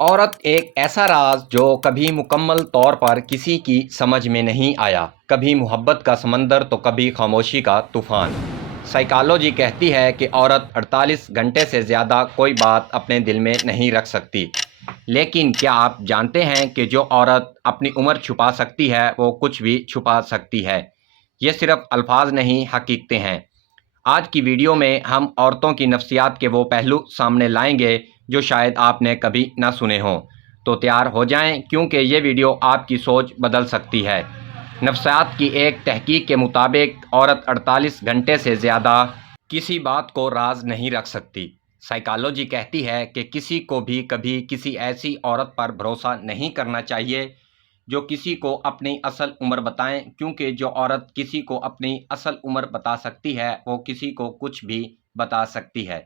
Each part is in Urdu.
عورت ایک ایسا راز جو کبھی مکمل طور پر کسی کی سمجھ میں نہیں آیا، کبھی محبت کا سمندر تو کبھی خاموشی کا طوفان۔ سائیکالوجی کہتی ہے کہ عورت 48 گھنٹے سے زیادہ کوئی بات اپنے دل میں نہیں رکھ سکتی، لیکن کیا آپ جانتے ہیں کہ جو عورت اپنی عمر چھپا سکتی ہے وہ کچھ بھی چھپا سکتی ہے؟ یہ صرف الفاظ نہیں، حقیقتیں ہیں۔ آج کی ویڈیو میں ہم عورتوں کی نفسیات کے وہ پہلو سامنے لائیں گے جو شاید آپ نے کبھی نہ سنے ہوں۔ تو تیار ہو جائیں کیونکہ یہ ویڈیو آپ کی سوچ بدل سکتی ہے۔ نفسیات کی ایک تحقیق کے مطابق عورت 48 گھنٹے سے زیادہ کسی بات کو راز نہیں رکھ سکتی۔ سائیکالوجی کہتی ہے کہ کسی کو بھی کبھی کسی ایسی عورت پر بھروسہ نہیں کرنا چاہیے جو کسی کو اپنی اصل عمر بتائیں، کیونکہ جو عورت کسی کو اپنی اصل عمر بتا سکتی ہے وہ کسی کو کچھ بھی بتا سکتی ہے۔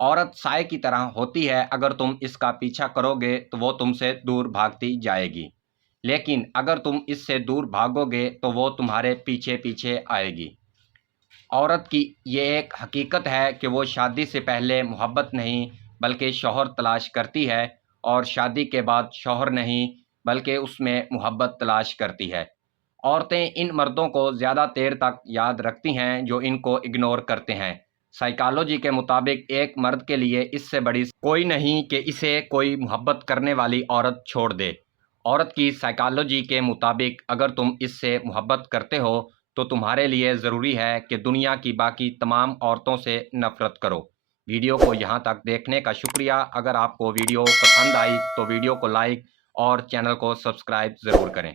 عورت سائے کی طرح ہوتی ہے، اگر تم اس کا پیچھا کرو گے تو وہ تم سے دور بھاگتی جائے گی، لیکن اگر تم اس سے دور بھاگو گے تو وہ تمہارے پیچھے پیچھے آئے گی۔ عورت کی یہ ایک حقیقت ہے کہ وہ شادی سے پہلے محبت نہیں بلکہ شوہر تلاش کرتی ہے، اور شادی کے بعد شوہر نہیں بلکہ اس میں محبت تلاش کرتی ہے۔ عورتیں ان مردوں کو زیادہ دیر تک یاد رکھتی ہیں جو ان کو اگنور کرتے ہیں۔ سائیکالوجی کے مطابق ایک مرد کے لیے اس سے بڑی کوئی نہیں کہ اسے کوئی محبت کرنے والی عورت چھوڑ دے۔ عورت کی سائیکالوجی کے مطابق اگر تم اس سے محبت کرتے ہو تو تمہارے لیے ضروری ہے کہ دنیا کی باقی تمام عورتوں سے نفرت کرو۔ ویڈیو کو یہاں تک دیکھنے کا شکریہ۔ اگر آپ کو ویڈیو پسند آئی تو ویڈیو کو لائک اور چینل کو سبسکرائب ضرور کریں۔